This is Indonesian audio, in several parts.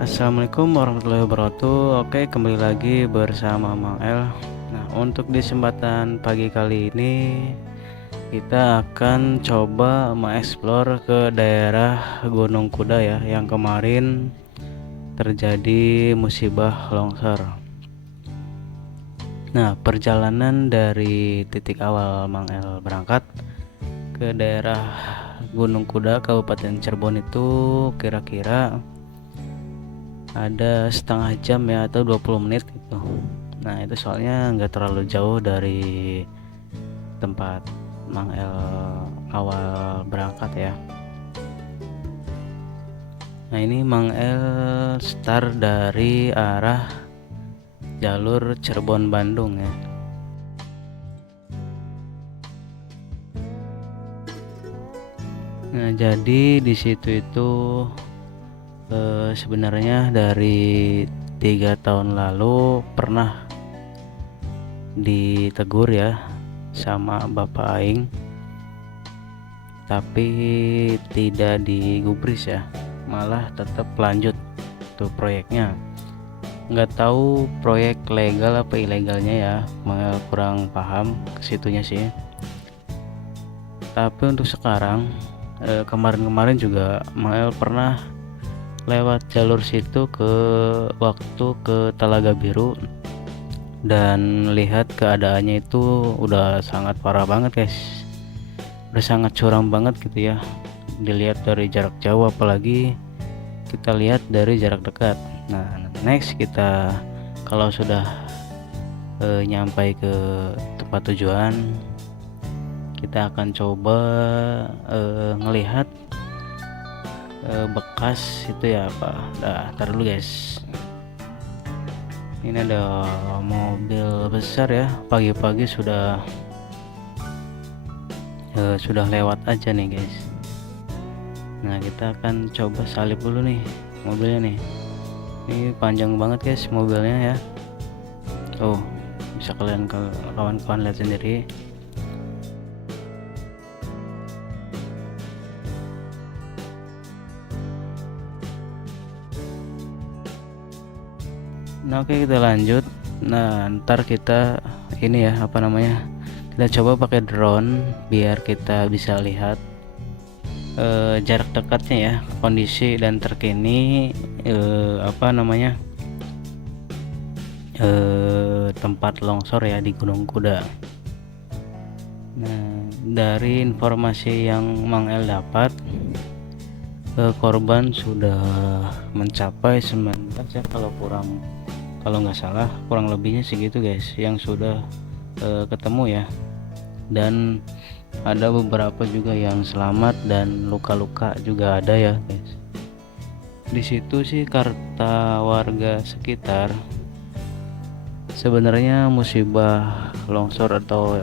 Assalamualaikum warahmatullahi wabarakatuh. Oke, kembali lagi bersama Mang El. Nah, untuk di kesempatan pagi kali ini kita akan coba mengeksplor ke daerah Gunung Kuda ya, yang kemarin terjadi musibah longsor. Nah, perjalanan dari titik awal Mang El berangkat ke daerah Gunung Kuda Kabupaten Cirebon itu kira-kira ada setengah jam ya, atau 20 menit gitu. Nah, itu soalnya nggak terlalu jauh dari tempat Mang El awal berangkat ya. Nah, ini Mang El start dari arah jalur Cirebon Bandung ya. Nah, jadi di situ itu sebenarnya dari 3 tahun lalu pernah ditegur ya sama Bapak Aing, tapi tidak digubris ya, malah tetap lanjut tuh proyeknya. Nggak tahu proyek legal apa ilegalnya ya, kurang paham ke situnya sih. Tapi untuk sekarang kemarin-kemarin juga Mael pernah lewat jalur situ waktu ke Talaga Biru, dan lihat keadaannya itu udah sangat parah banget guys, udah sangat curam banget gitu ya, dilihat dari jarak jauh, apalagi kita lihat dari jarak dekat. Nah, next kita kalau sudah nyampai ke tempat tujuan, kita akan coba ngelihat bekas itu ya Pak. Nah, tar dulu guys, ini ada mobil besar ya, pagi-pagi sudah lewat aja nih guys. Nah, kita akan coba salip dulu nih mobilnya nih. Ini panjang banget guys mobilnya ya. Oh, bisa kalian kawan-kawan lihat sendiri. Nah, oke, kita lanjut. Nah, ntar kita ini ya, apa namanya, kita coba pakai drone biar kita bisa lihat jarak dekatnya ya, kondisi dan terkini apa namanya, tempat longsor ya di Gunung Kuda. Nah, dari informasi yang Mang El dapat, korban sudah mencapai 19 ya, kalau nggak salah, kurang lebihnya segitu guys, yang sudah ketemu ya. Dan ada beberapa juga yang selamat dan luka-luka juga ada ya guys. Di situ sih kata warga sekitar, sebenarnya musibah longsor atau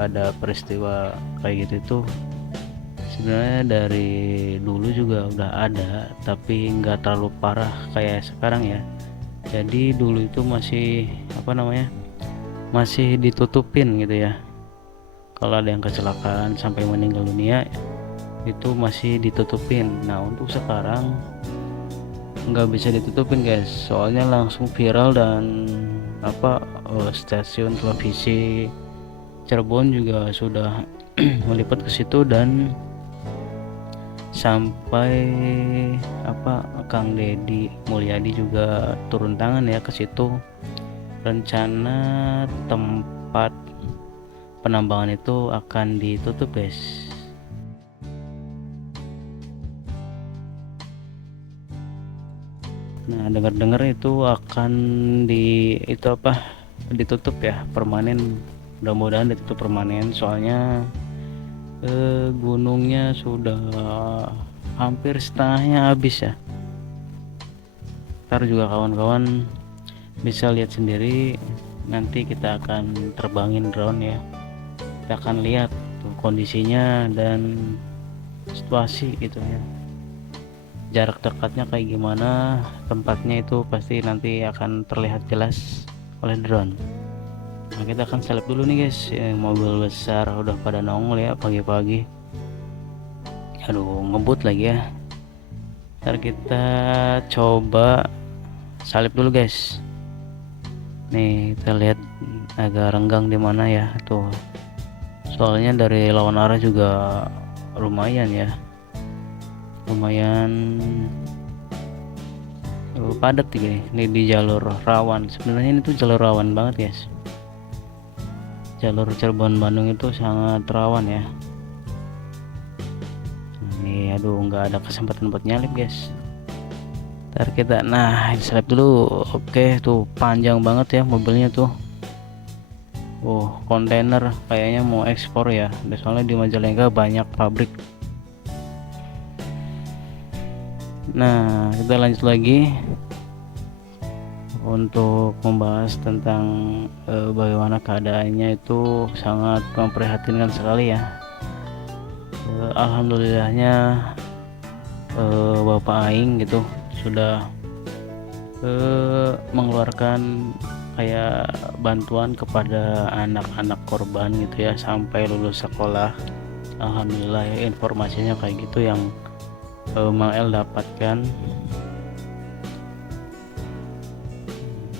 ada peristiwa kayak gitu itu sebenarnya dari dulu juga udah ada, tapi nggak terlalu parah kayak sekarang ya. Jadi dulu itu masih apa namanya, masih ditutupin gitu ya, kalau ada yang kecelakaan sampai meninggal dunia itu masih ditutupin. Nah, untuk sekarang nggak bisa ditutupin guys, soalnya langsung viral, dan stasiun televisi Cirebon juga sudah meliput ke situ, dan sampai Kang Deddy Mulyadi juga turun tangan ya ke situ. Rencana tempat penambangan itu akan ditutup guys. Nah, dengar-dengar itu akan ditutup ya permanen. Mudah-mudahan ditutup permanen, soalnya gunungnya sudah hampir setengahnya habis ya. Ntar juga kawan-kawan bisa lihat sendiri, nanti kita akan terbangin drone ya, kita akan lihat tuh kondisinya dan situasi gitu ya, jarak dekatnya kayak gimana, tempatnya itu pasti nanti akan terlihat jelas oleh drone. Nah, kita akan salip dulu nih guys, mobil besar udah pada nongol ya pagi-pagi. Aduh, ngebut lagi ya. Ntar kita coba salib dulu guys. Nih kita lihat agak renggang di mana ya tuh, soalnya dari lawan arah juga lumayan ya, lumayan padat ini di jalur rawan. Sebenarnya ini tuh jalur rawan banget guys, jalur Cirebon Bandung itu sangat rawan ya. Ini aduh nggak ada kesempatan buat nyalip guys. Ntar kita disalip dulu. Oke tuh panjang banget ya mobilnya tuh. Kontainer kayaknya mau ekspor ya, soalnya di Majalengka banyak pabrik. Nah kita lanjut lagi untuk membahas tentang bagaimana keadaannya, itu sangat memprihatinkan sekali ya. Alhamdulillahnya Bapak Aing gitu sudah mengeluarkan kayak bantuan kepada anak-anak korban gitu ya sampai lulus sekolah. Alhamdulillah ya, informasinya kayak gitu yang Mang El dapatkan.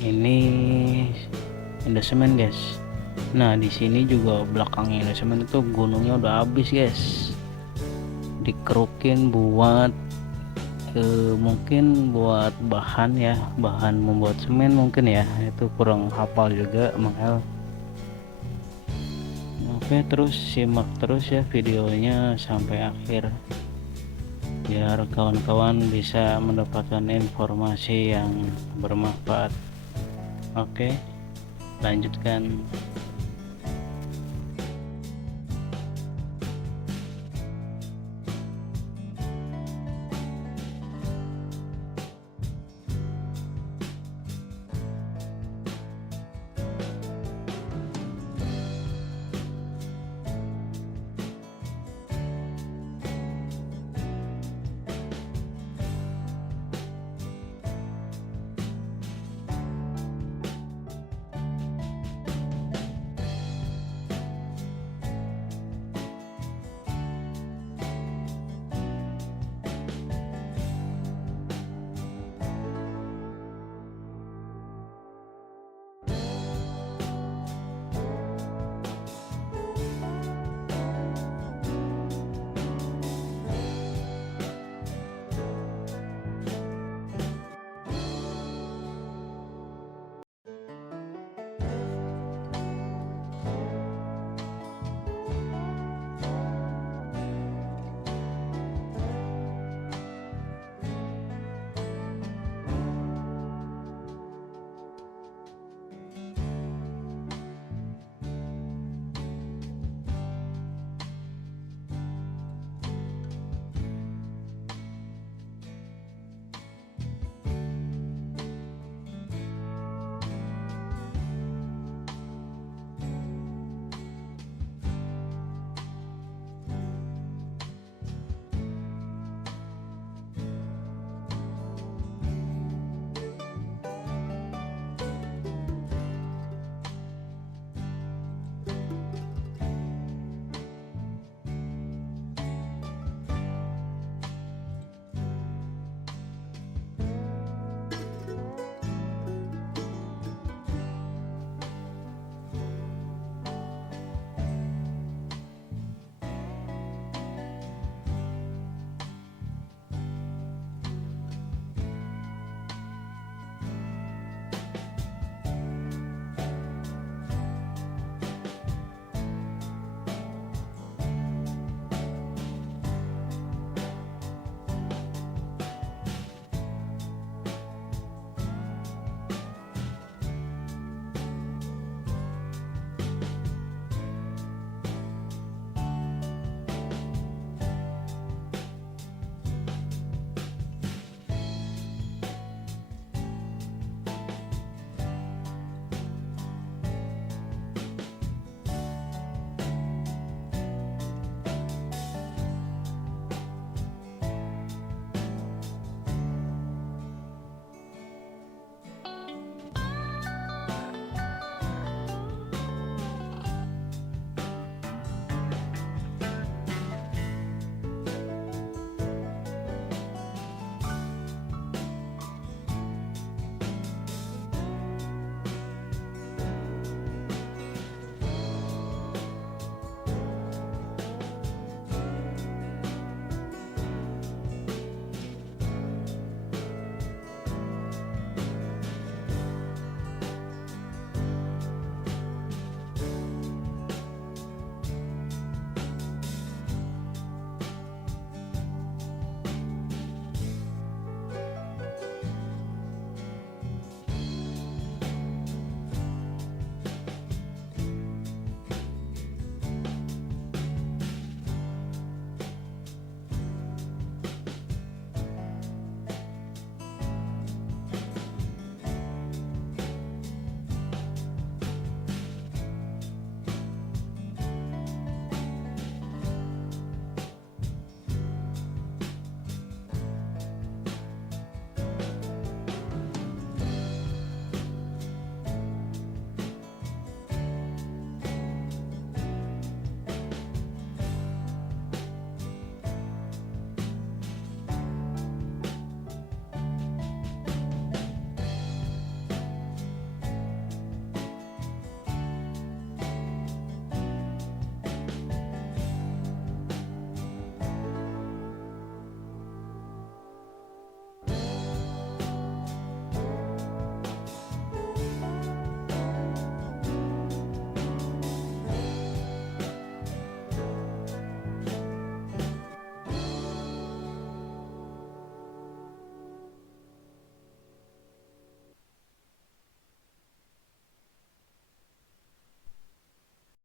Ini indesemen guys. Nah di sini juga belakangnya indesemen itu gunungnya udah habis guys, dikerukin buat mungkin buat bahan ya, bahan membuat semen mungkin ya, itu kurang hafal juga Mang El. Oke terus simak terus ya videonya sampai akhir biar kawan-kawan bisa mendapatkan informasi yang bermanfaat. Oke lanjutkan.